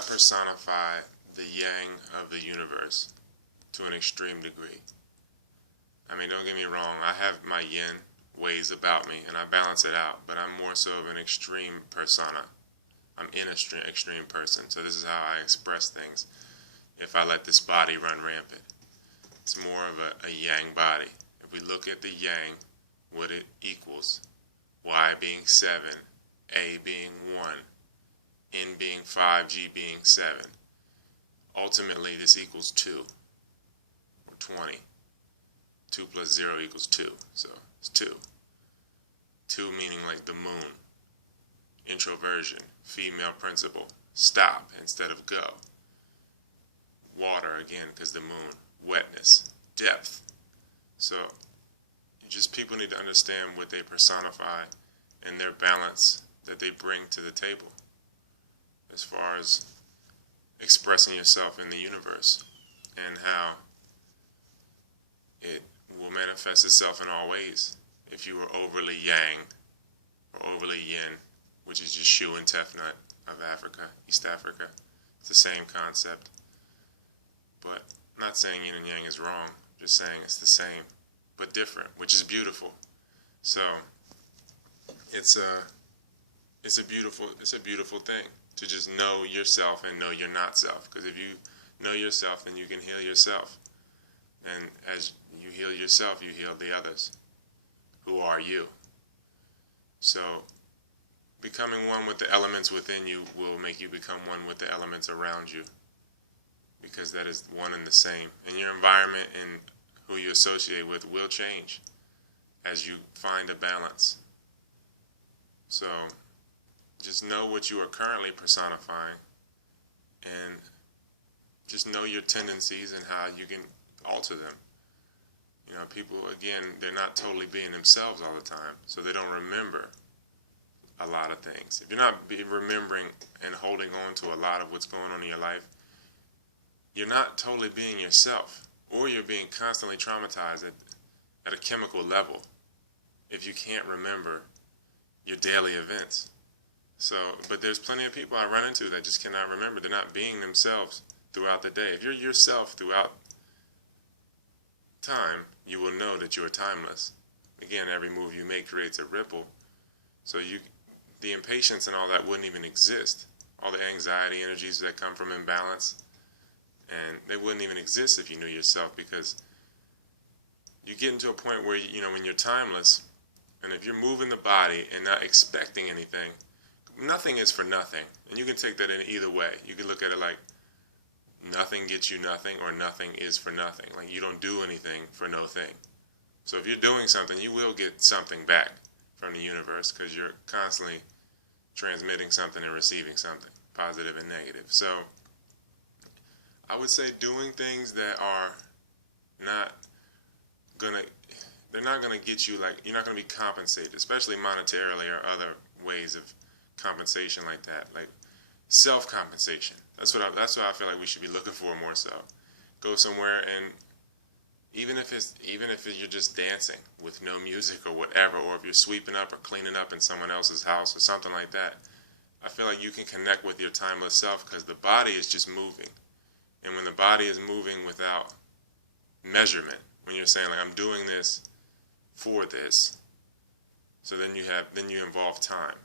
personify the yang of the universe to an extreme degree. I mean, don't get me wrong, I have my yin ways about me and I balance it out, but I'm more so of an extreme persona. I'm in an extreme person, so this is how I express things if I let this body run rampant. It's more of a yang body. If we look at the yang, what it equals, Y being 7, A being 1, N being 5, G being 7. Ultimately, this equals 2, or 20. 2 plus 0 equals 2, so it's 2. 2 meaning like the moon. Introversion, female principle, stop instead of go. Water, again, because the moon. Wetness, depth. So, just people need to understand what they personify and their balance that they bring to the table as far as expressing yourself in the universe and how it will manifest itself in all ways. If you were overly yang or overly yin, which is just Shu and Tefnut of Africa, East Africa, it's the same concept. But I'm not saying yin and yang is wrong, just saying it's the same, but different, which is beautiful. So it's a beautiful thing to just know yourself and know your not self. Because if you know yourself, then you can heal yourself. And as you heal yourself, you heal the others. Who are you? So becoming one with the elements within you will make you become one with the elements around you. Because that is one and the same. And your environment and who you associate with will change as you find a balance. So just know what you are currently personifying and just know your tendencies and how you can alter them. You know, people, again, they're not totally being themselves all the time, so they don't remember a lot of things. If you're not remembering and holding on to a lot of what's going on in your life, you're not totally being yourself, or you're being constantly traumatized at a chemical level if you can't remember your daily events. So, but there's plenty of people I run into that just cannot remember. They're not being themselves throughout the day. If you're yourself throughout time, you will know that you're timeless. Again, every move you make creates a ripple. So the impatience and all that wouldn't even exist. All the anxiety energies that come from imbalance, and they wouldn't even exist if you knew yourself, because you get into a point where, you know, when you're timeless, and if you're moving the body and not expecting anything, nothing is for nothing. And you can take that in either way. You can look at it like nothing gets you nothing, or nothing is for nothing. Like you don't do anything for no thing. So if you're doing something, you will get something back from the universe, because you're constantly transmitting something and receiving something, positive and negative. So I would say doing things that are they're not gonna get you, like, you're not gonna be compensated, especially monetarily or other ways of compensation like that, like self-compensation. That's what I feel like we should be looking for more so. Go somewhere, and even if you're just dancing with no music or whatever, or if you're sweeping up or cleaning up in someone else's house or something like that, I feel like you can connect with your timeless self, because the body is just moving. And when the body is moving without measurement, when you're saying, like, I'm doing this for this, so then you involve time.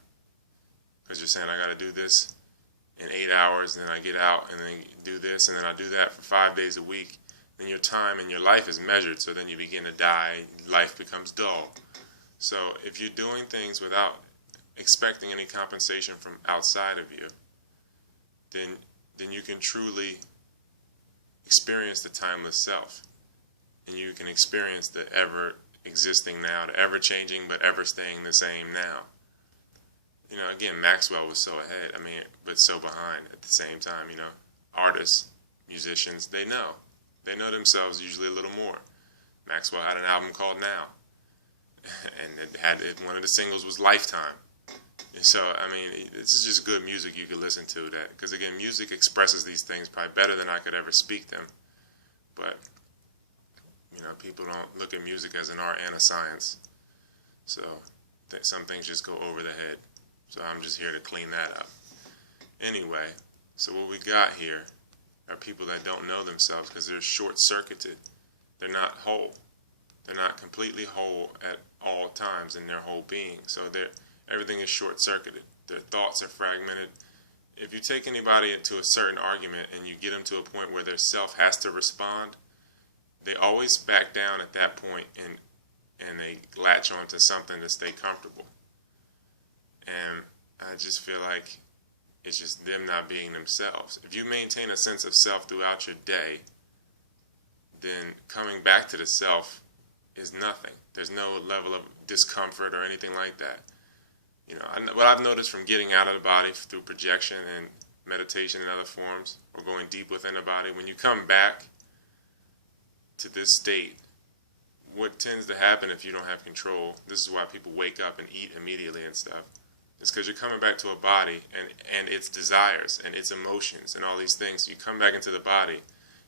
Because you're saying, I got to do this in 8 hours, and then I get out, and then do this, and then I do that for 5 days a week. Then your time and your life is measured, so then you begin to die, life becomes dull. So if you're doing things without expecting any compensation from outside of you, then you can truly experience the timeless self. And you can experience the ever-existing now, the ever-changing but ever-staying the same now. You know, again, Maxwell was so ahead, but so behind at the same time, you know. Artists, musicians, they know themselves usually a little more. Maxwell had an album called Now, and one of the singles was Lifetime. So, this is just good music you could listen to, that, because again, music expresses these things probably better than I could ever speak them. But, you know, people don't look at music as an art and a science. So, some things just go over the head. So I'm just here to clean that up. Anyway, So what we got here are people that don't know themselves because they're short-circuited. They're not whole. They're not completely whole at all times in their whole being. So everything is short-circuited. Their thoughts are fragmented. If you take anybody into a certain argument and you get them to a point where their self has to respond, they always back down at that point and they latch on to something to stay comfortable. And I just feel like it's just them not being themselves. If you maintain a sense of self throughout your day, then coming back to the self is nothing. There's no level of discomfort or anything like that. You know, what I've noticed from getting out of the body through projection and meditation and other forms, or going deep within the body, when you come back to this state, what tends to happen if you don't have control, this is why people wake up and eat immediately and stuff, it's because you're coming back to a body and its desires and its emotions and all these things. You come back into the body,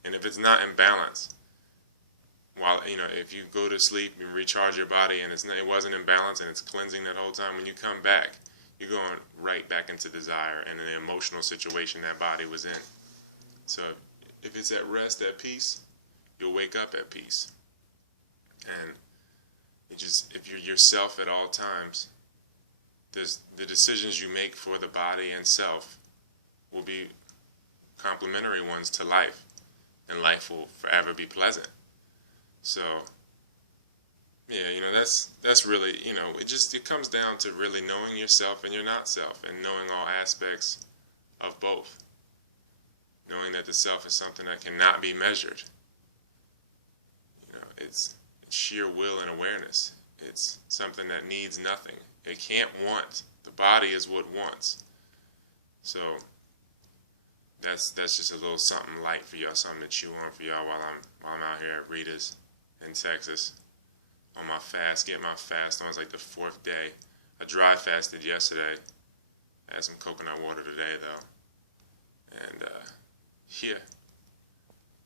and if it's not in balance, while, you know, if you go to sleep and recharge your body and it wasn't in balance and it's cleansing that whole time, when you come back, you're going right back into desire and an emotional situation that body was in. So if it's at rest, at peace, you'll wake up at peace. And if you're yourself at all times, the decisions you make for the body and self will be complementary ones to life, and life will forever be pleasant. So, yeah, you know, that's really, you know, it comes down to really knowing yourself and your not self, and knowing all aspects of both. Knowing that the self is something that cannot be measured. You know, it's sheer will and awareness. It's something that needs nothing. It can't want. The body is what wants. So that's just a little something light for y'all, something to chew on for y'all while I'm out here at Rita's in Texas on my fast. Get my fast on. It's like the 4th day. I dry fasted yesterday. I had some coconut water today though. And yeah.